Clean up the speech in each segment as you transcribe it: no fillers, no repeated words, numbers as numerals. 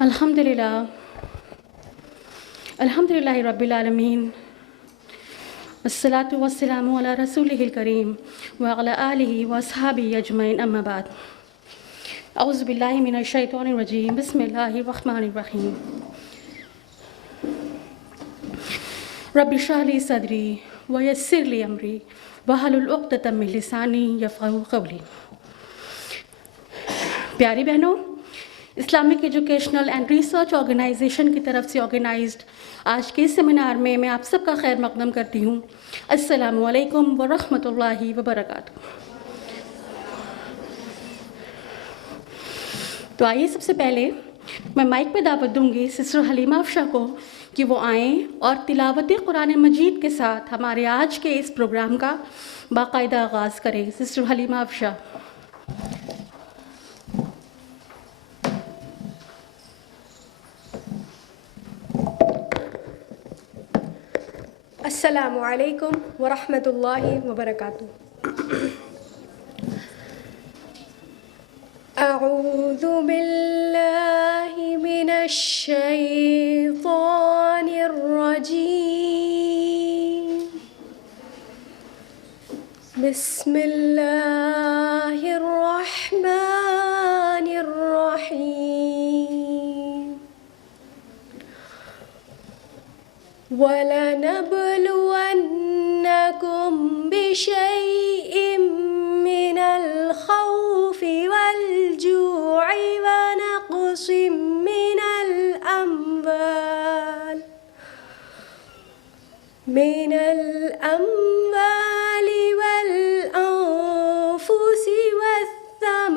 الحمدللہ رب العالمین والصلاة والسلام علی رسولہ الکریم وعلی آلہ واصحابہ اجمعین اما بعد اعوذ باللہ من الشیطان الرجیم بسم اللہ الرحمن الرحیم رب اشرح لی صدری ویسر لی امری واحلل عقدۃ من لسانی یفقہوا قولی۔ پیاری بہنوں، Islamic educational and research organization کی طرف سے آرگنائزڈ آج کے سیمینار میں آپ سب کا خیر مقدم کرتی ہوں۔ السلام علیکم ورحمۃ اللہ وبرکاتہ۔ تو آئیے سب سے پہلے میں مائک پہ دعوت دوں گی سسٹر حلیمہ افشاں کو کہ وہ آئیں اور تلاوت قرآن مجید کے ساتھ ہمارے آج کے اس پروگرام کا باقاعدہ آغاز کریں۔ سسٹر حلیمہ افشاں۔ السلام علیکم ورحمۃ اللہ وبرکاتہ۔ اعوذ باللہ من الشیطان الرجیم، بسم اللہ الرحمن الرحیم۔ وَلَنَبْلُوَنَّكُمْ بِشَيْءٍ مِّنَ الْخَوْفِ وَالْجُوعِ وَنَقْصٍ مِّنَ الْأَمْوَالِ وَالْأَنفُسِ وَالثَّمَرَاتِ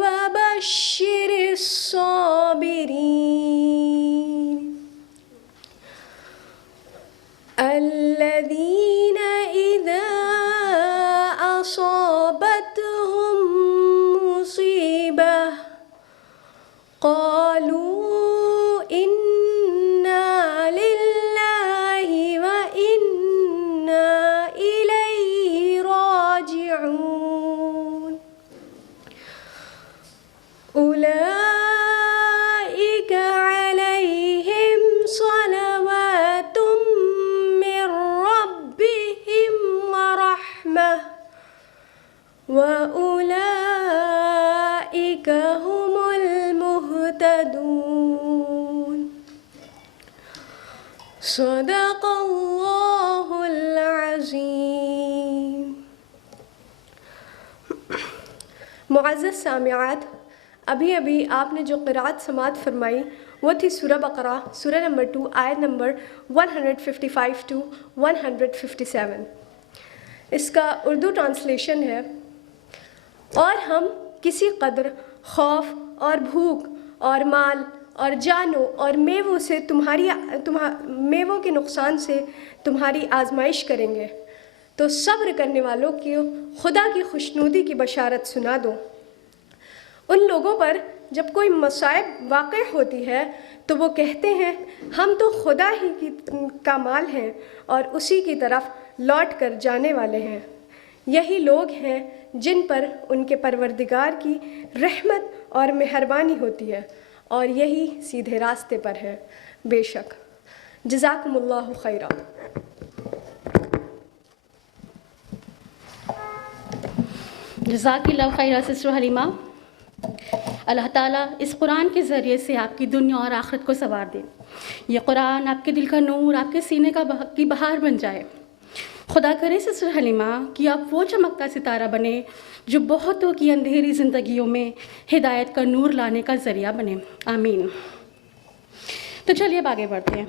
وَبَشِّرِ الصَّابِرِينَ الَّذِينَ إِذَا أَصَابَتْهُم مُّصِيبَةٌ قَالُوا إِنَّا لِلَّهِ وَإِنَّا إِلَيْهِ راجعون۔ أولئك عليهم صلوات من ربهم ورحمة وأولئك هم المهتدون۔ صدق اللہ العظیم۔ معزز سامعات، ابھی آپ نے جو قرأت سماعت فرمائی وہ تھی سورہ بقرہ، سورہ نمبر 2، آیت نمبر 155 to 157۔ اس کا اردو ٹرانسلیشن ہے: اور ہم کسی قدر خوف اور بھوک اور مال اور جانوں اور میووں سے میووں کے نقصان سے تمہاری آزمائش کریں گے، تو صبر کرنے والوں کو خدا کی خوشنودی کی بشارت سنا دو۔ ان لوگوں پر جب کوئی مصائب واقع ہوتی ہے تو وہ کہتے ہیں ہم تو خدا ہی کا مال ہیں اور اسی کی طرف لوٹ کر جانے والے ہیں۔ یہی لوگ ہیں جن پر ان کے پروردگار کی رحمت اور مہربانی ہوتی ہے، اور یہی سیدھے راستے پر ہے۔ بے شک۔ جزاکم اللہ خیرا۔ جزاک اللہ خیر سسٹر حلیمہ۔ اللہ تعالیٰ اس قرآن کے ذریعے سے آپ کی دنیا اور آخرت کو سنوار دے۔ یہ قرآن آپ کے دل کا نور، آپ کے سینے کی بہار بن جائے۔ خدا کرے سسٹر حلیمہ کہ آپ وہ چمکتا ستارہ بنے جو بہتوں کی اندھیری زندگیوں میں ہدایت کا نور لانے کا ذریعہ بنے۔ آمین۔ تو چلیے اب آگے بڑھتے ہیں۔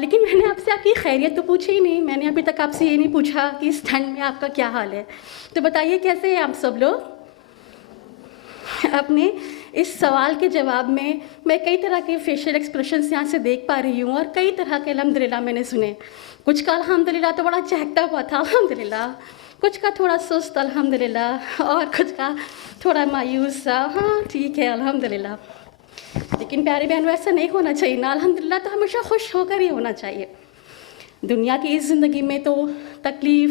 لیکن میں نے آپ سے آپ کی خیریت تو پوچھی ہی نہیں۔ میں نے ابھی تک آپ سے یہ نہیں پوچھا کہ اس ٹھنڈ میں آپ کا کیا حال ہے۔ تو بتائیے کیسے ہیں آپ سب لوگ؟ اپنے اس سوال کے جواب میں کئی طرح کے فیشیل ایکسپریشنس یہاں سے دیکھ پا رہی ہوں، اور کئی طرح کے الحمدللہ میں نے سنے۔ کچھ کا الحمدللہ تو بڑا چہکتا ہوا تھا الحمدللہ، کچھ کا تھوڑا سست الحمدللہ، اور کچھ کا تھوڑا مایوس سا۔ ہاں ٹھیک ہے الحمدللہ۔ لیکن پیارے بہنوں ایسا نہیں ہونا چاہیے نا، الحمدللہ تو ہمیشہ خوش ہو کر ہی ہونا چاہیے۔ دنیا کی اس زندگی میں تو تکلیف،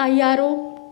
IERO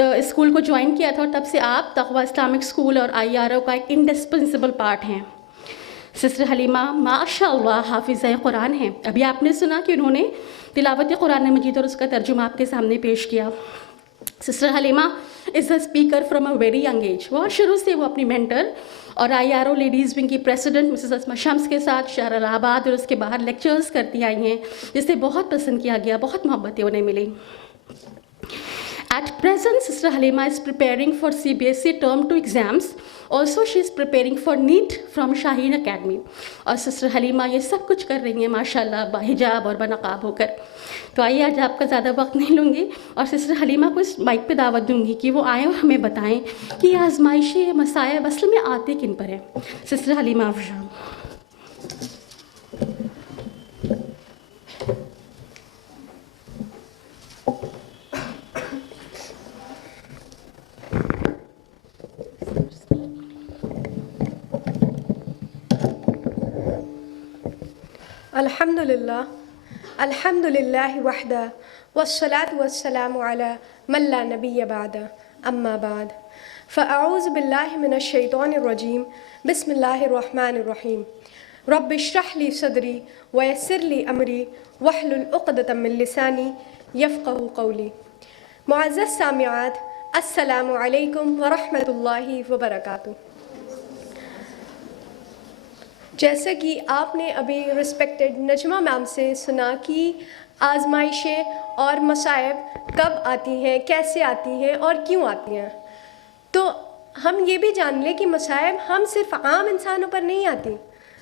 اسکول کو جوائن کیا تھا اور تب سے آپ تقویٰ اسلامک اسکول اور IRO کا ایک انڈسپنسبل پارٹ ہیں۔ سسٹر حلیمہ ماشاء اللہ حافظہ قرآن ہیں۔ ابھی آپ نے سنا کہ انہوں نے تلاوت قرآن مجید اور اس کا ترجمہ آپ کے سامنے پیش کیا۔ Sister Halima is a speaker from a very young age. بہت شروع سے وہ اپنی مینٹر اور IRO لیڈیز ونگ کی پریسیڈنٹ مسز اسما شمس کے ساتھ شہر آباد اور اس کے باہر لیکچرز کرتی آئی ہیں، جسے بہت پسند کیا گیا، بہت محبتیں انہیں ملی۔ At present, Sister Halima is preparing for CBSE Term 2 exams. Also, she is preparing for NEET from Shaheen Academy. اور سسٹر حلیمہ یہ سب کچھ کر رہی ہیں ماشاءاللہ بحجاب اور بنقاب ہو کر۔ تو آئیے آج آپ کا زیادہ وقت نہیں لوں گی اور سسٹر حلیمہ کو اس مائک پہ دعوت دوں گی کہ وہ آئیں اور ہمیں بتائیں کہ یہ آزمائشیں مصائب اصل میں آتے کن پر ہیں۔ سسٹر حلیمہ افشاں۔ الحمد للہ وحدہ والصلاة والسلام علی من لا نبی بعد اما بعد فاعوذ باللہ من الشیطان الرجیم بسم اللہ الرحمن الرحیم رب اشرح لی صدری ویسر لی امری واحلل عقدۃ من لسانی یفقہوا قولی۔ معزز سامعات، السلام علیکم ورحمۃ اللہ وبرکاتہ۔ جیسا کہ آپ نے ابھی رسپیکٹڈ نجمہ میم سے سنا کہ آزمائشیں اور مصائب کب آتی ہیں، کیسے آتی ہیں اور کیوں آتی ہیں، تو ہم یہ بھی جان لیں کہ مصائب ہم صرف عام انسانوں پر نہیں آتی،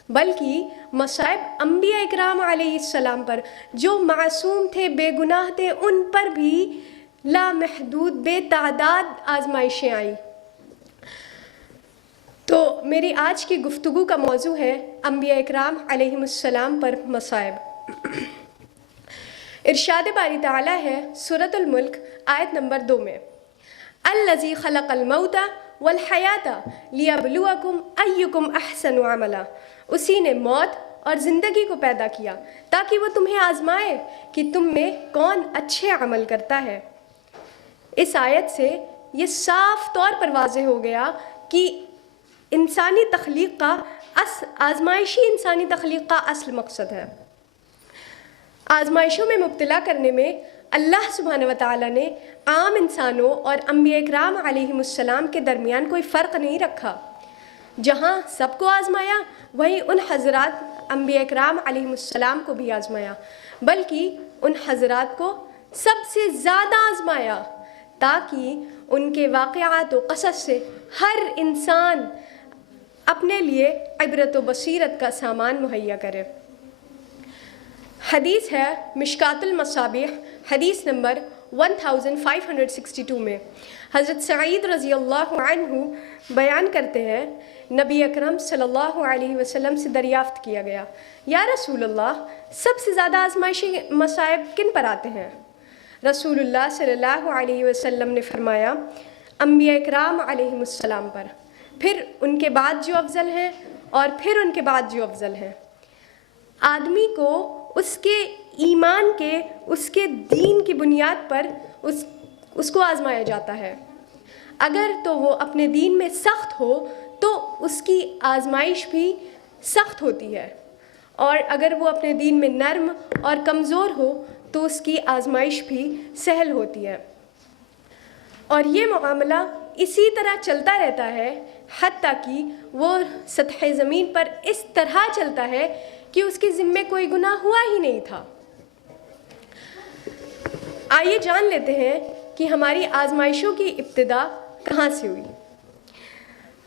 بلکہ مصائب انبیاء اکرام علیہ السلام پر، جو معصوم تھے، بے گناہ تھے، ان پر بھی لامحدود بے تعداد آزمائشیں آئیں۔ تو میری آج کی گفتگو کا موضوع ہے انبیاء اکرام علیہ السلام پر مصائب۔ ارشاد باری تعالیٰ ہے سورۃ الملک آیت نمبر 2 میں، الذی خلق الموت والحیات لیبلوکم ایکم احسن عملا، اسی نے موت اور زندگی کو پیدا کیا تاکہ وہ تمہیں آزمائے کہ تم میں کون اچھے عمل کرتا ہے۔ اس آیت سے یہ صاف طور پر واضح ہو گیا کہ انسانی تخلیق کا آزمائشی انسانی تخلیق کا اصل مقصد ہے۔ آزمائشوں میں مبتلا کرنے میں اللہ سبحانہ و تعالیٰ نے عام انسانوں اور انبیاء اکرام علیہ السلام کے درمیان کوئی فرق نہیں رکھا۔ جہاں سب کو آزمایا، وہیں ان حضرات انبیاء اکرام علیہ السلام کو بھی آزمایا، بلکہ ان حضرات کو سب سے زیادہ آزمایا تاکہ ان کے واقعات و قصص سے ہر انسان اپنے لیے عبرت و بصیرت کا سامان مہیا کرے۔ حدیث ہے مشکات المصابیح، حدیث نمبر 1562 میں حضرت سعید رضی اللہ عنہ بیان کرتے ہیں، نبی اکرم صلی اللہ علیہ وسلم سے دریافت کیا گیا، یا رسول اللہ، سب سے زیادہ آزمائشی مصائب کن پر آتے ہیں؟ رسول اللہ صلی اللہ علیہ وسلم نے فرمایا، انبیاء اکرام علیہ السلام پر، پھر ان کے بعد جو افضل ہیں، اور پھر ان کے بعد جو افضل ہیں۔ آدمی کو اس کے ایمان کے، اس کے دین کی بنیاد پر اس کو آزمایا جاتا ہے۔ اگر تو وہ اپنے دین میں سخت ہو تو اس کی آزمائش بھی سخت ہوتی ہے، اور اگر وہ اپنے دین میں نرم اور کمزور ہو تو اس کی آزمائش بھی سہل ہوتی ہے۔ اور یہ معاملہ اسی طرح چلتا رہتا ہے حتیٰ کہ وہ سطح زمین پر اس طرح چلتا ہے کہ اس کے ذمے کوئی گناہ ہوا ہی نہیں تھا۔ آئیے جان لیتے ہیں کہ ہماری آزمائشوں کی ابتدا کہاں سے ہوئی۔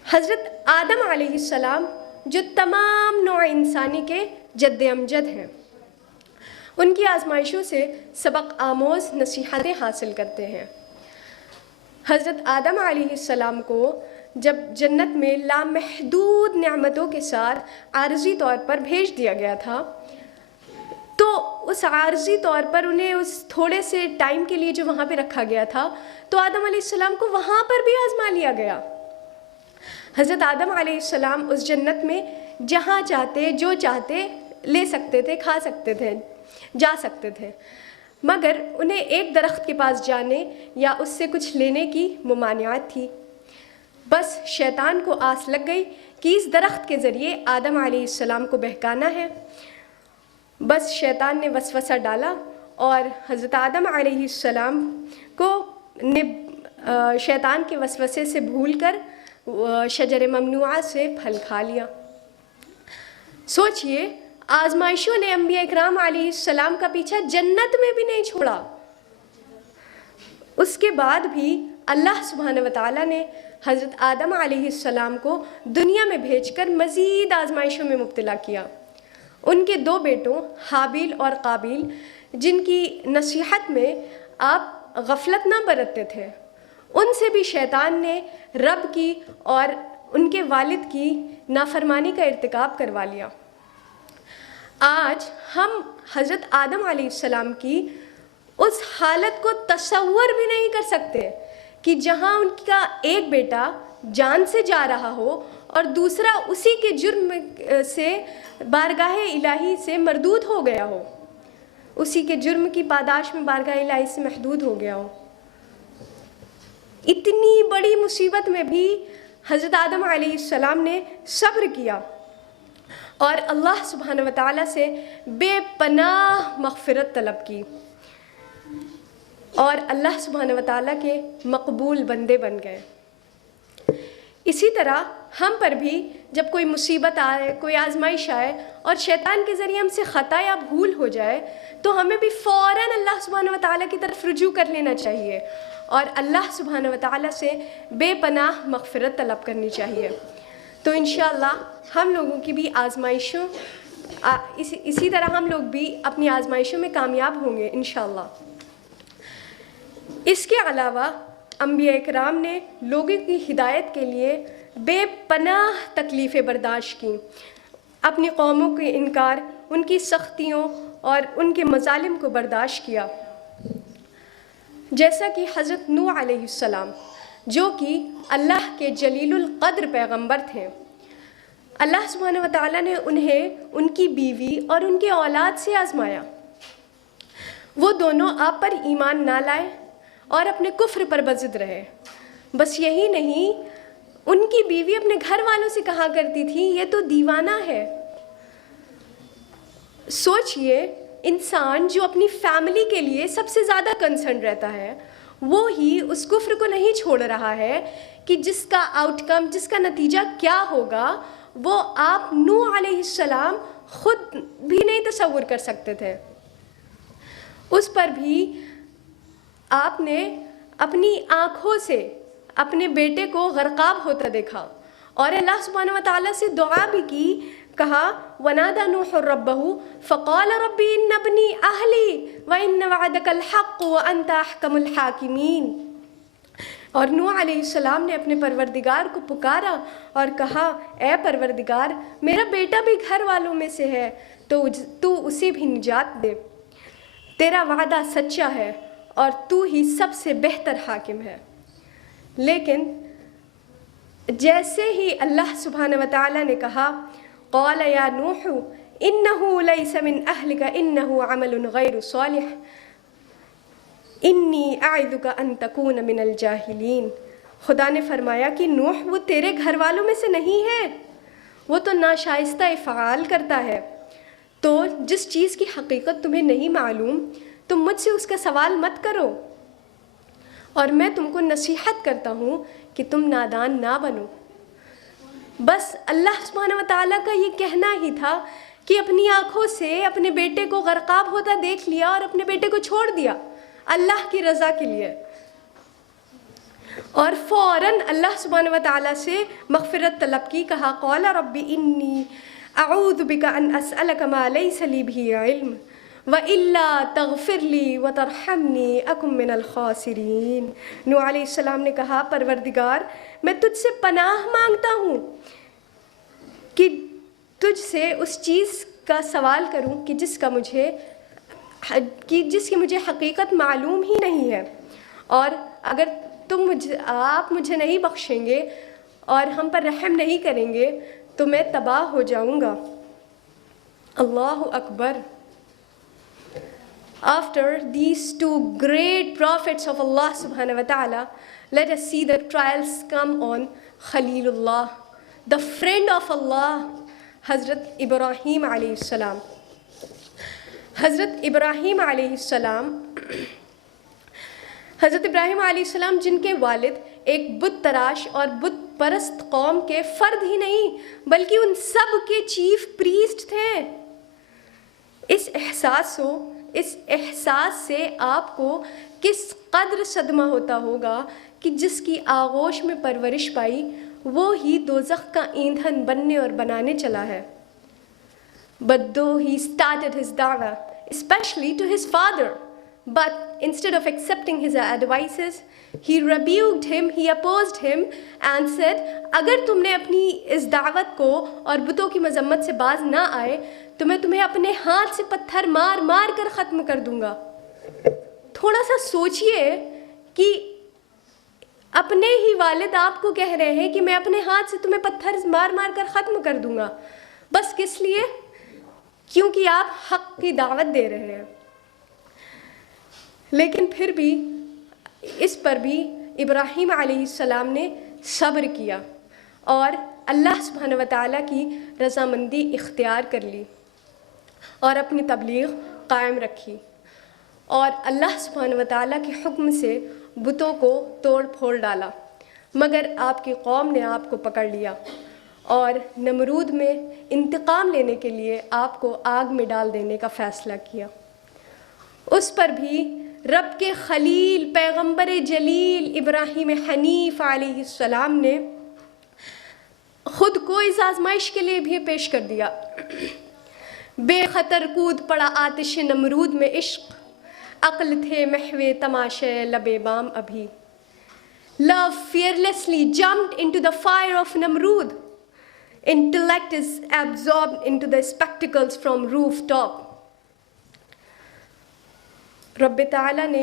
حضرت آدم علیہ السلام، جو تمام نوع انسانی کے جد امجد ہیں، ان کی آزمائشوں سے سبق آموز نصیحتیں حاصل کرتے ہیں۔ حضرت آدم علیہ السلام کو جب جنت میں لامحدود نعمتوں کے ساتھ عارضی طور پر بھیج دیا گیا تھا، تو اس عارضی طور پر انہیں اس تھوڑے سے ٹائم کے لیے جو وہاں پہ رکھا گیا تھا، تو آدم علیہ السلام کو وہاں پر بھی آزما لیا گیا۔ حضرت آدم علیہ السلام اس جنت میں جہاں چاہتے، جو چاہتے لے سکتے تھے، کھا سکتے تھے، جا سکتے تھے، مگر انہیں ایک درخت کے پاس جانے یا اس سے کچھ لینے کی ممانعت تھی۔ بس شیطان کو آس لگ گئی کہ اس درخت کے ذریعے آدم علیہ السلام کو بہکانا ہے۔ بس شیطان نے وسوسہ ڈالا اور حضرت آدم علیہ السلام کو نے شیطان کے وسوسے سے بھول کر شجر ممنوعہ سے پھل کھا لیا۔ سوچئے، آزمائشوں نے انبیاء اکرام علیہ السلام کا پیچھا جنت میں بھی نہیں چھوڑا۔ اس کے بعد بھی اللہ سبحانہ وتعالیٰ نے حضرت آدم علیہ السلام کو دنیا میں بھیج کر مزید آزمائشوں میں مبتلا کیا۔ ان کے 2 بیٹوں حابیل اور قابیل، جن کی نصیحت میں آپ غفلت نہ برتتے تھے، ان سے بھی شیطان نے رب کی اور ان کے والد کی نافرمانی کا ارتکاب کروا لیا۔ آج ہم حضرت آدم علیہ السلام کی اس حالت کو تصور بھی نہیں کر سکتے کہ جہاں ان کا ایک بیٹا جان سے جا رہا ہو اور دوسرا اسی کے جرم سے بارگاہ الہی سے مردود ہو گیا ہو، اسی کے جرم کی پاداش میں بارگاہ الہی سے محدود ہو گیا ہو۔ اتنی بڑی مصیبت میں بھی حضرت آدم علیہ السلام نے صبر کیا اور اللہ سبحانہ وتعالیٰ سے بے پناہ مغفرت طلب کی، اور اللہ سبحانہ وتعالیٰ کے مقبول بندے بن گئے۔ اسی طرح ہم پر بھی جب کوئی مصیبت آئے، کوئی آزمائش آئے اور شیطان کے ذریعے ہم سے خطا یا بھول ہو جائے تو ہمیں بھی فوراً اللہ سبحانہ وتعالیٰ کی طرف رجوع کر لینا چاہیے اور اللہ سبحانہ وتعالیٰ سے بے پناہ مغفرت طلب کرنی چاہیے۔ تو انشاءاللہ ہم لوگوں کی بھی آزمائشوں اسی طرح ہم لوگ بھی اپنی آزمائشوں میں کامیاب ہوں گے انشاءاللہ۔ اس کے علاوہ انبیاء اکرام نے لوگوں کی ہدایت کے لیے بے پناہ تکلیفیں برداشت کیں، اپنی قوموں کے انکار، ان کی سختیوں اور ان کے مظالم کو برداشت کیا۔ جیسا کہ حضرت نوح علیہ السلام، جو کہ اللہ کے جلیل القدر پیغمبر تھے، اللہ سبحانہ وتعالیٰ نے انہیں ان کی بیوی اور ان کے اولاد سے آزمایا۔ وہ دونوں آپ پر ایمان نہ لائے اور اپنے کفر پر بضد رہے۔ بس یہی نہیں، ان کی بیوی اپنے گھر والوں سے کہا کرتی تھی یہ تو دیوانہ ہے۔ سوچئے، انسان جو اپنی فیملی کے لیے سب سے زیادہ کنسرن رہتا ہے، وہ ہی اس کفر کو نہیں چھوڑ رہا ہے کہ جس کا آؤٹ کم، جس کا نتیجہ کیا ہوگا، وہ آپ نوح علیہ السلام خود بھی نہیں تصور کر سکتے تھے۔ اس پر بھی آپ نے اپنی آنکھوں سے اپنے بیٹے کو غرقاب ہوتا دیکھا اور اللہ سبحانہ وتعالیٰ سے دعا بھی کی، کہا وَنَادَى نُوحٌ رَبَّهُ فَقَالَ رَبِّ إِنَّ ابْنِي أَهْلِي وَإِنَّ وَعْدَكَ الْحَقُّ وَأَنْتَ أَحْكَمُ الْحَاكِمِينَ۔ اور نوح علیہ السلام نے اپنے پروردگار کو پکارا اور کہا، اے پروردگار، میرا بیٹا بھی گھر والوں میں سے ہے، تو اسے بھی نجات دے، تیرا وعدہ سچا ہے اور تو ہی سب سے بہتر حاکم ہے۔ لیکن جیسے ہی اللہ سبحانہ وتعالیٰ نے کہا قال یا نوح انہ لیس من اہلک انہ عمل غیر صالح انی اعظک ان تکون من الجاہلین، خدا نے فرمایا کہ نوح وہ تیرے گھر والوں میں سے نہیں ہے، وہ تو ناشائستہ افعال کرتا ہے، تو جس چیز کی حقیقت تمہیں نہیں معلوم تم مجھ سے اس کا سوال مت کرو، اور میں تم کو نصیحت کرتا ہوں کہ تم نادان نہ بنو۔ بس اللہ سبحانہ وتعالیٰ کا یہ کہنا ہی تھا کہ اپنی آنکھوں سے اپنے بیٹے کو غرقاب ہوتا دیکھ لیا اور اپنے بیٹے کو چھوڑ دیا اللہ کی رضا کے لیے، اور فوراً اللہ سبحانہ وتعالیٰ سے مغفرت طلب کی، کہا قال رب انی اعوذ بک ان اسألک ما لیس لی بہ علم وَإِلَّا تَغْفِرْ لِي وَتَرْحَمْنِي أَكُن مِّنَ الْخَاسِرِينَ۔ نوح علیہ السلام نے کہا، پروردگار میں تجھ سے پناہ مانگتا ہوں کہ تجھ سے اس چیز کا سوال کروں کہ جس کی مجھے حقیقت معلوم ہی نہیں ہے، اور اگر آپ مجھے نہیں بخشیں گے اور ہم پر رحم نہیں کریں گے تو میں تباہ ہو جاؤں گا۔ اللہ اکبر۔ After these two great prophets of Allah subhanahu wa ta'ala, let us see the trials come on Khalilullah, the friend of Allah, Hazrat Ibrahim alayhi salam. Hazrat Ibrahim alayhi salam, حضرت ابراہیم علیہ السلام جن کے والد ایک بت تراش اور بت پرست قوم کے فرد ہی نہیں بلکہ ان سب کے چیف پریسٹ تھے. اس احساس سے آپ کو کس قدر صدمہ ہوتا ہوگا کہ جس کی آغوش میں پرورش پائی وہ ہی دوزخ کا ایندھن بننے اور بنانے چلا ہے. But though he started his da'wah, especially to his father, but instead of accepting his advices, he rebuked him, he opposed him and said, اگر تم نے اپنی اس دعوت کو اور بتوں کی مذمت سے باز نہ آئے تو میں تمہیں اپنے ہاتھ سے پتھر مار مار کر ختم کر دوں گا. تھوڑا سا سوچئے کہ اپنے ہی والد آپ کو کہہ رہے ہیں کہ میں اپنے ہاتھ سے تمہیں پتھر مار مار کر ختم کر دوں گا. بس کس لیے؟ کیونکہ آپ حق کی دعوت دے رہے ہیں. لیکن پھر بھی اس پر بھی ابراہیم علیہ السلام نے صبر کیا اور اللہ سبحانہ و تعالیٰ کی رضامندی اختیار کر لی اور اپنی تبلیغ قائم رکھی اور اللہ سبحانہ و تعالیٰ کے حکم سے بتوں کو توڑ پھوڑ ڈالا. مگر آپ کی قوم نے آپ کو پکڑ لیا اور نمرود میں انتقام لینے کے لیے آپ کو آگ میں ڈال دینے کا فیصلہ کیا. اس پر بھی رب کے خلیل پیغمبر جلیل ابراہیم حنیف علیہ السلام نے خود کو اس آزمائش کے لیے بھی پیش کر دیا. بے خطر کود پڑا آتش نمرود میں عشق، عقل تھے محو تماشے لبے بام ابھی. Love fearlessly jumped into the fire of Namrud. Intellect is absorbed into the spectacles from rooftop. رب تعالیٰ نے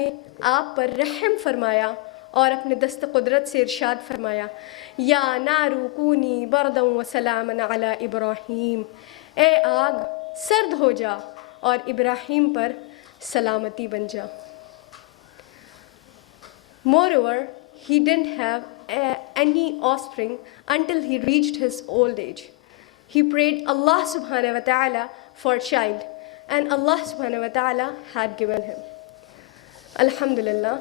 آپ پر رحم فرمایا اور اپنے دست قدرت سے ارشاد فرمایا، یا نارو کونی بردا وسلاما علی ابراہیم، اے آگ سرد ہو جا اور ابراہیم پر سلامتی بن جا. Moreover, he didn't have any offspring until he reached his old age. He prayed Allah subhanahu wa ta'ala for a child and Allah subhanahu wa ta'ala had given him. الحمدللہ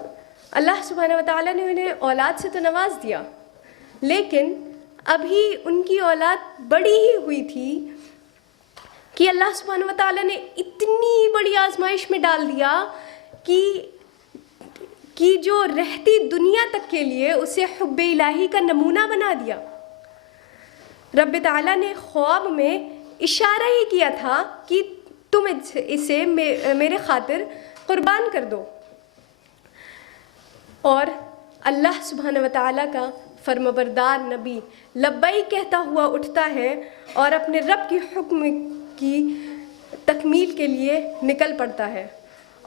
اللہ سبحانہ و تعالیٰ نے انہیں اولاد سے تو نواز دیا لیکن ابھی ان کی اولاد بڑی ہی ہوئی تھی کہ اللہ سبحانہ و تعالیٰ نے اتنی بڑی آزمائش میں ڈال دیا کہ جو رہتی دنیا تک کے لیے اسے حب الہی کا نمونہ بنا دیا. رب تعالیٰ نے خواب میں اشارہ ہی کیا تھا کہ تم اسے میرے خاطر قربان کر دو. اور اللہ سبحانہ و تعالیٰ کا فرمانبردار نبی لبیک کہتا ہوا اٹھتا ہے اور اپنے رب کے حکم کی تکمیل کے لیے نکل پڑتا ہے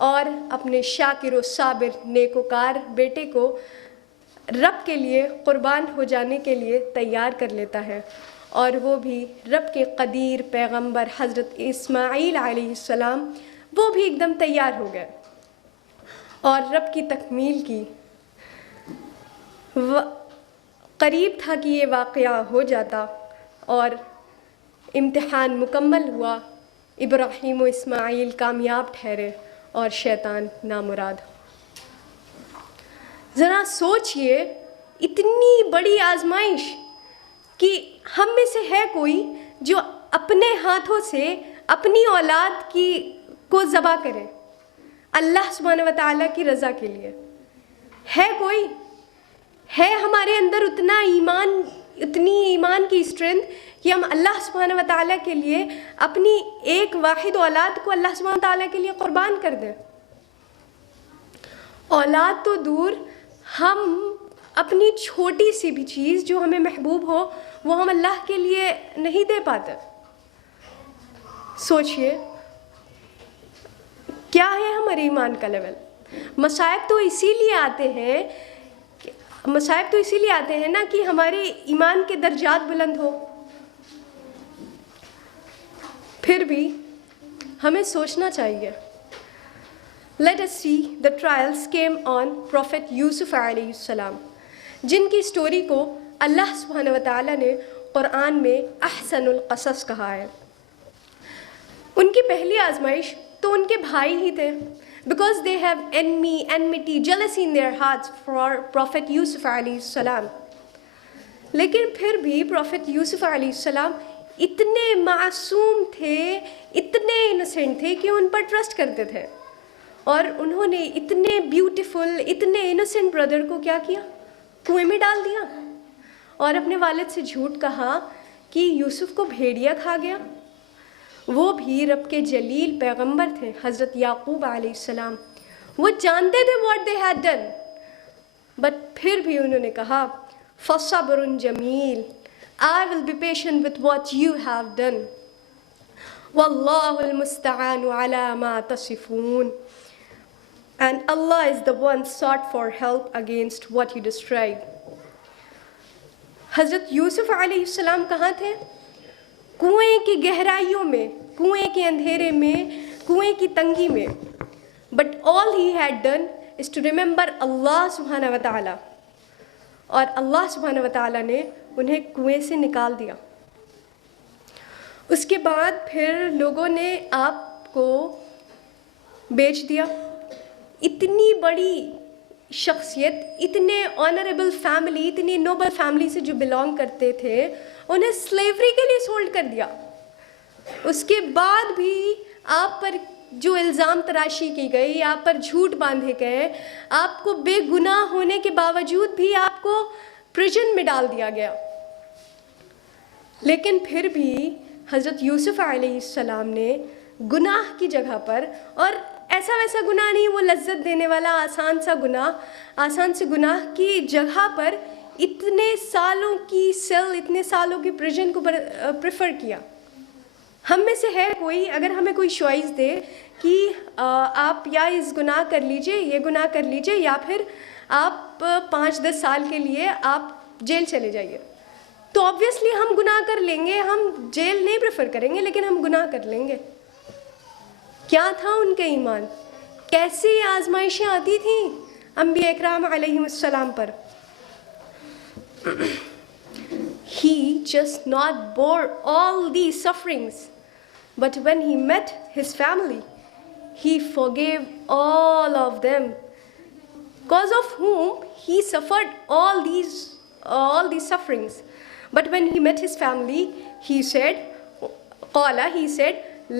اور اپنے شاکر و صابر نیکوکار بیٹے کو رب کے لیے قربان ہو جانے کے لیے تیار کر لیتا ہے. اور وہ بھی رب کے قدیر پیغمبر حضرت اسماعیل علیہ السلام وہ بھی ایک دم تیار ہو گئے اور رب کی تکمیل کی. قریب تھا کہ یہ واقعہ ہو جاتا اور امتحان مکمل ہوا. ابراہیم و اسماعیل کامیاب ٹھہرے اور شیطان نامراد. ذرا سوچئے اتنی بڑی آزمائش کہ ہم میں سے ہے کوئی جو اپنے ہاتھوں سے اپنی اولاد کو ذبح کرے اللہ سبحانہ و تعالیٰ کی رضا کے لیے؟ ہے کوئی؟ ہے ہمارے اندر اتنی ایمان کی اسٹرینتھ کہ ہم اللہ سبحانہ و تعالیٰ کے لیے اپنی ایک واحد اولاد کو اللہ سبحانہ و تعالیٰ کے لیے قربان کر دیں؟ اولاد تو دور، ہم اپنی چھوٹی سی بھی چیز جو ہمیں محبوب ہو وہ ہم اللہ کے لیے نہیں دے پاتے. سوچئے کیا ہے ہمارے ایمان کا لیول. مصائب تو اسی لیے آتے ہیں نا کہ ہمارے ایمان کے درجات بلند ہو. پھر بھی ہمیں سوچنا چاہیے Let us see the trials came on Prophet Yusuf alayhi salam, جن کی سٹوری کو اللہ سبحانہ وتعالیٰ نے قرآن میں احسن القصص کہا ہے. ان کی پہلی آزمائش تو ان کے بھائی ہی تھے, because they have enmity, jealousy in their hearts for Prophet Yusuf alayhi السلام. لیکن پھر بھی Prophet Yusuf علیہ السلام اتنے معصوم تھے, اتنے انوسینٹ تھے کہ ان پر ٹرسٹ کرتے تھے, اور انہوں نے اتنے بیوٹیفل, اتنے انوسینٹ بردر کو کیا کیا, کنویں میں ڈال دیا, اور اپنے والد سے جھوٹ کہا کہ یوسف کو بھیڑیا کھا گیا. وہ بھی رب کے جلیل پیغمبر تھے حضرت یعقوب علیہ السلام, وہ جانتے تھے what they had done, but پھر بھی انہوں نے کہا فَصَبْرٌ جَمِيلٌ, I will be patient with what you have done. وَاللَّهُ الْمُسْتَعَانُ عَلَى مَا تَصِفُونَ. And Allah is the one sought for help against what you describe. حضرت یوسف علیہ السلام کہاں تھے؟ کنویں کی گہرائیوں میں, کنویں کے اندھیرے میں, کنویں کی تنگی میں. But all he had done is to remember Allah subhanahu wa ta'ala. اور اللہ سبحانہ وتعالیٰ نے انہیں کنویں سے نکال دیا. اس کے بعد پھر لوگوں نے آپ کو بیچ دیا. اتنی بڑی شخصیت, اتنے آنریبل فیملی, اتنی نوبل فیملی سے جو بلانگ کرتے تھے, انہیں سلیوری کے لیے سولڈ کر دیا. اس کے بعد بھی آپ پر جو الزام تراشی کی گئی, آپ پر جھوٹ باندھے گئے, آپ کو بے گناہ ہونے کے باوجود بھی آپ کو پریزن میں ڈال دیا گیا. لیکن پھر بھی حضرت یوسف علیہ السلام نے گناہ کی جگہ پر, اور ایسا ویسا گناہ نہیں, وہ لذت دینے والا آسان سا گناہ, آسان سے گناہ کی جگہ پر اتنے سالوں کی سیل, اتنے سالوں کی پریزن کو پریفر کیا. ہم میں سے ہے کوئی, اگر ہمیں کوئی چوائس دے کہ آپ یا اس گناہ کر لیجئے, یہ گناہ کر لیجئے, یا پھر آپ 5-10 سال کے لیے آپ جیل چلے جائیے, تو آبویسلی ہم گناہ کر لیں گے. ہم جیل نہیں پریفر کریں گے, لیکن ہم گناہ کر لیں گے. کیا تھا ان کے ایمان, کیسی آزمائشیں آتی تھیں انبیاء اکرام علیہ السلام پر. He just not bore all these sufferings, but when he met his family, he forgave all of them, cause of whom he suffered all these sufferings. But when he met his family, he said,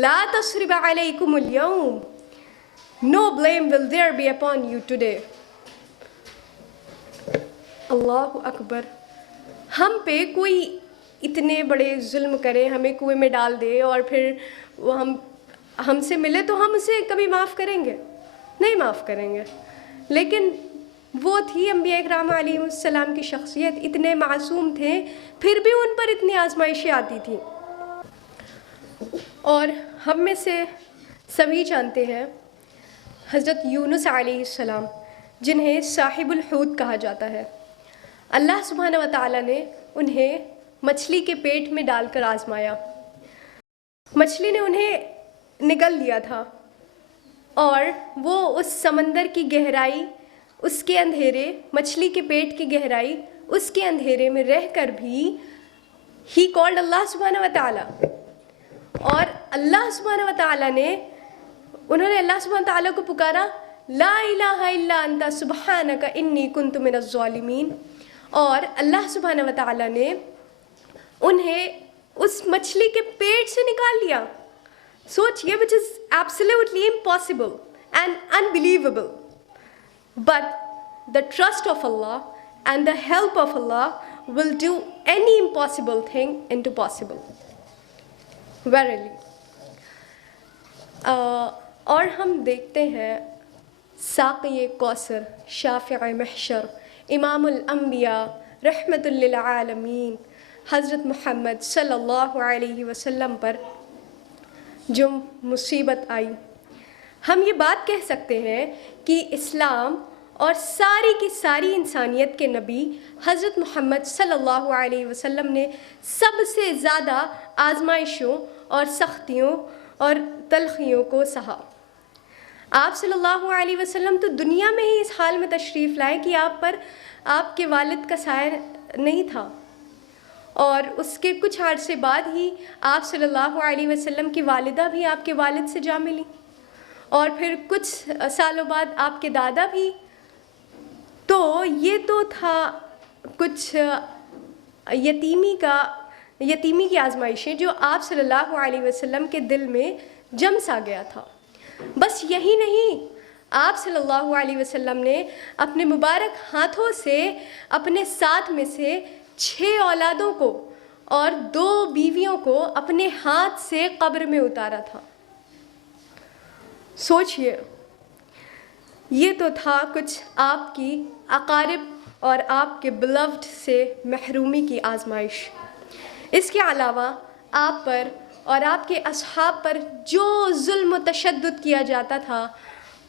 La tasriba alaykum al-yawm, no blame will there be upon you today. Allahu Akbar. ہم پہ کوئی اتنے بڑے ظلم کرے, ہمیں کنویں میں ڈال دے, اور پھر وہ ہم سے ملے, تو ہم اسے کبھی معاف کریں گے؟ نہیں معاف کریں گے. لیکن وہ تھی انبیاء اکرام علیہ السلام کی شخصیت, اتنے معصوم تھے, پھر بھی ان پر اتنی آزمائشیں آتی تھیں. اور ہم میں سے سبھی جانتے ہیں حضرت یونس علیہ السلام, جنہیں صاحب الحوت کہا جاتا ہے. اللہ سبحانہ و تعالیٰ نے انہیں مچھلی کے پیٹ میں ڈال کر آزمایا. مچھلی نے انہیں نگل لیا تھا, اور وہ اس سمندر کی گہرائی, اس کے اندھیرے, مچھلی کے پیٹ کی گہرائی, اس کے اندھیرے میں رہ کر بھی ہی کالڈ اللہ سبحانہ و تعالیٰ. اور اللہ سبحانہ و تعالیٰ نے, انہوں نے اللہ سبحانہ و تعالیٰ کو پکارا, لا الہ الا انت سبحانک انی کنت من الظالمین. اور اللہ سبحانہ و تعالیٰ نے انہیں اس مچھلی کے پیٹ سے نکال لیا. سوچئے, which is absolutely impossible and unbelievable. But the trust of Allah and the help of Allah will do any impossible thing into possible. Verily. اور ہم دیکھتے ہیں ساقی کوثر, شافع محشر, امام الانبیاء, رحمت للعالمین, حضرت محمد صلی اللہ علیہ وسلم پر جو مصیبت آئی. ہم یہ بات کہہ سکتے ہیں کہ اسلام اور ساری کی ساری انسانیت کے نبی حضرت محمد صلی اللہ علیہ وسلم نے سب سے زیادہ آزمائشوں اور سختیوں اور تلخیوں کو سہا. آپ صلی اللہ علیہ وسلم تو دنیا میں ہی اس حال میں تشریف لائے کہ آپ پر آپ کے والد کا سایہ نہیں تھا، اور اس کے کچھ عرصے بعد ہی آپ صلی اللہ علیہ وسلم کی والدہ بھی آپ کے والد سے جا ملی، اور پھر کچھ سالوں بعد آپ کے دادا بھی۔ تو یہ تو تھا کچھ یتیمی کی آزمائشیں جو آپ صلی اللہ علیہ وسلم کے دل میں جم سا گیا تھا۔ بس یہی نہیں، آپ صلی اللہ علیہ وسلم نے اپنے مبارک ہاتھوں سے اپنے 7 میں سے 6 اولادوں کو اور 2 بیویوں کو اپنے ہاتھ سے قبر میں اتارا تھا۔ سوچئے، یہ تو تھا کچھ آپ کی اقارب اور آپ کے بلوڈ سے محرومی کی آزمائش۔ اس کے علاوہ آپ پر اور آپ کے اصحاب پر جو ظلم و تشدد کیا جاتا تھا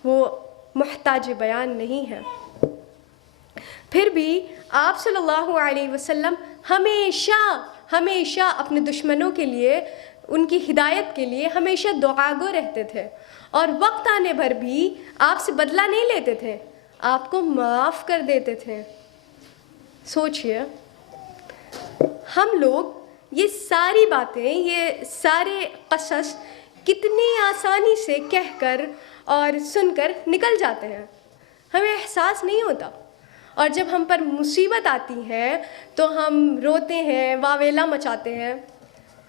وہ محتاج بیان نہیں ہے۔ پھر بھی آپ صلی اللہ علیہ وسلم ہمیشہ اپنے دشمنوں کے لیے، ان کی ہدایت کے لیے ہمیشہ دعاگو رہتے تھے، اور وقت آنے پر بھی آپ سے بدلہ نہیں لیتے تھے، آپ کو معاف کر دیتے تھے۔ سوچئے، ہم لوگ یہ ساری باتیں، یہ سارے قصص کتنی آسانی سے کہہ کر اور سن کر نکل جاتے ہیں، ہمیں احساس نہیں ہوتا، اور جب ہم پر مصیبت آتی ہے تو ہم روتے ہیں، واویلا مچاتے ہیں۔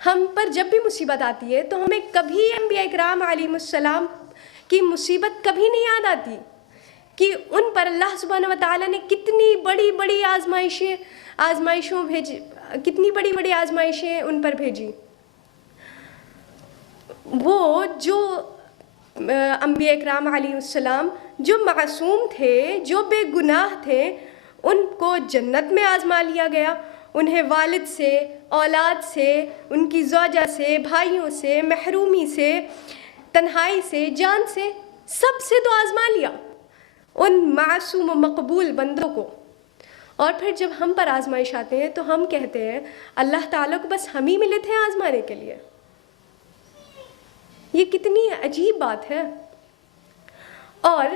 ہم پر جب بھی مصیبت آتی ہے تو ہمیں کبھی انبیاء کرام علیہم السلام کی مصیبت کبھی نہیں یاد آتی کہ ان پر اللہ سبحانہ و تعالیٰ نے کتنی بڑی بڑی آزمائشیں ان پر بھیجی۔ وہ جو انبیاء کرام علیہ السلام جو معصوم تھے، جو بے گناہ تھے، ان کو جنت میں آزما لیا گیا، انہیں والد سے، اولاد سے، ان کی زوجہ سے، بھائیوں سے، محرومی سے، تنہائی سے، جان سے، سب سے تو آزما لیا ان معصوم و مقبول بندوں کو۔ اور پھر جب ہم پر آزمائش آتے ہیں تو ہم کہتے ہیں اللہ تعالیٰ کو بس ہم ہی ملے تھے آزمانے کے لیے۔ یہ کتنی عجیب بات ہے۔ اور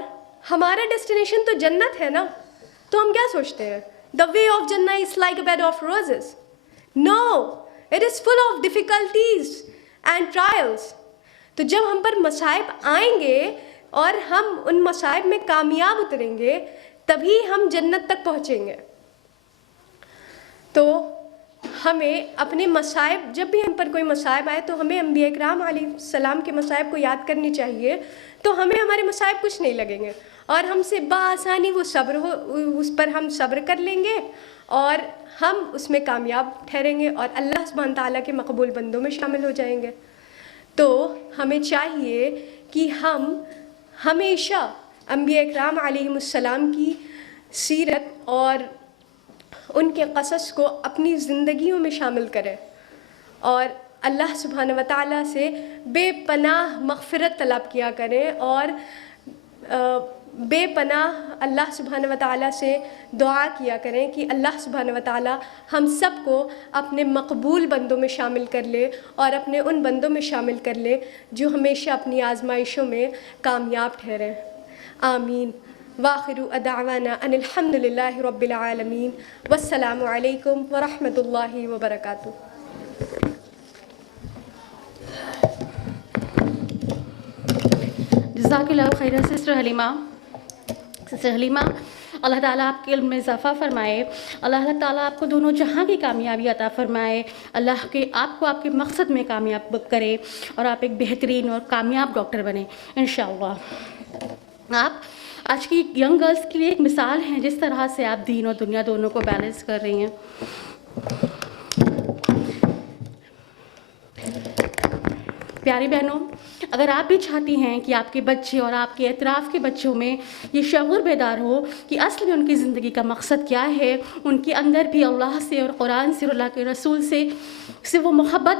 ہمارا ڈیسٹینیشن تو جنت ہے نا، تو ہم کیا سوچتے ہیں the way of Jannah is like a bed of roses. No, it is full of difficulties and trials. تو جب ہم پر مصائب آئیں گے اور ہم ان مصائب میں کامیاب اتریں گے تبھی ہم جنت تک پہنچیں گے۔ تو ہمیں اپنے مصائب، جب بھی ہم پر کوئی مصائب آئے تو ہمیں انبیاء کرام علیہ السلام کے مصائب کو یاد کرنی چاہیے، تو ہمیں ہمارے مصائب کچھ نہیں لگیں گے، اور ہم سے بآسانی اس پر ہم صبر کر لیں گے اور ہم اس میں کامیاب ٹھہریں گے اور اللہ سبحانہ تعالیٰ کے مقبول بندوں میں شامل ہو جائیں گے۔ تو ہمیں چاہیے کہ ہم ہمیشہ انبیاء کرام علیہم السلام کی سیرت اور ان کے قصص کو اپنی زندگیوں میں شامل کریں، اور اللہ سبحانہ و تعالیٰ سے بے پناہ مغفرت طلب کیا کریں، اور بے پناہ اللہ سبحانہ و تعالیٰ سے دعا کیا کریں کہ اللہ سبحانہ و تعالیٰ ہم سب کو اپنے مقبول بندوں میں شامل کر لے، اور اپنے ان بندوں میں شامل کر لے جو ہمیشہ اپنی آزمائشوں میں کامیاب ٹھہریں۔ آمین۔ وآخر دعوانا ان الحمد للہ رب العالمین، والسلام علیکم ورحمۃ اللہ وبرکاتہ۔ جزاک اللہ خیر سسٹر حلیمہ۔ سسٹر حلیمہ، اللہ تعالیٰ آپ کے علم میں اضافہ فرمائے، اللہ تعالیٰ آپ کو دونوں جہاں کی کامیابی عطا فرمائے، اللہ کے آپ کو آپ کے مقصد میں کامیاب کرے، اور آپ ایک بہترین اور کامیاب ڈاکٹر بنیں انشاءاللہ۔ آپ آج کی ینگ گرلز کے لیے ایک مثال ہیں، جس طرح سے آپ دین اور دنیا دونوں کو بیلنس کر رہی ہیں۔ پیاری بہنوں، اگر آپ بھی چاہتی ہیں کہ آپ کے بچے اور آپ کے اطراف کے بچوں میں یہ شعور بیدار ہو کہ اصل میں ان کی زندگی کا مقصد کیا ہے، ان کے اندر بھی اللہ سے اور قرآن سے اور اللہ کے رسول سے وہ محبت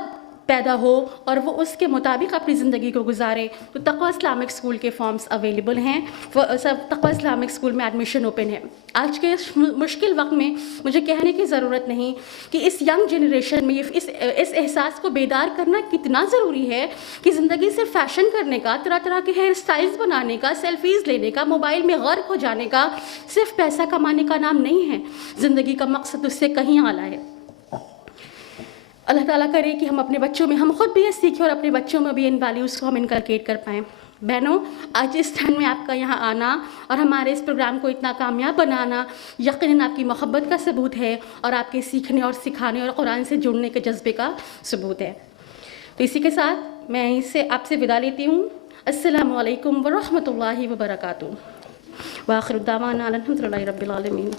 پیدا ہو اور وہ اس کے مطابق اپنی زندگی کو گزارے، تو تقویٰ اسلامک اسکول کے فارمز اویلیبل ہیں. تقویٰ اسلامک اسکول میں ایڈمیشن اوپن ہے. آج کے اس مشکل وقت میں مجھے کہنے کی ضرورت نہیں کہ اس ینگ جنریشن میں اس احساس کو بیدار کرنا کتنا ضروری ہے کہ زندگی سے فیشن کرنے کا، طرح طرح کے ہیئر اسٹائلز بنانے کا، سیلفیز لینے کا، موبائل میں غرق ہو جانے کا صرف پیسہ کمانے کا نام نہیں ہے. زندگی کا مقصد اس سے کہیں اعلیٰ ہے. اللہ تعالیٰ کرے کہ ہم اپنے بچوں میں، ہم خود بھی یہ سیکھیں اور اپنے بچوں میں بھی ان ویلیوز کو ہم انکلکیٹ کر پائیں. بہنوں، آج اس ٹائم میں آپ کا یہاں آنا اور ہمارے اس پروگرام کو اتنا کامیاب بنانا یقیناً آپ کی محبت کا ثبوت ہے اور آپ کے سیکھنے اور سکھانے اور قرآن سے جڑنے کے جذبے کا ثبوت ہے. تو اسی کے ساتھ میں اس سے آپ سے ودا لیتی ہوں. السلام علیکم ورحمۃ اللہ وبرکاتہ. وآخر دعوانا الحمد للہ رب العالمین.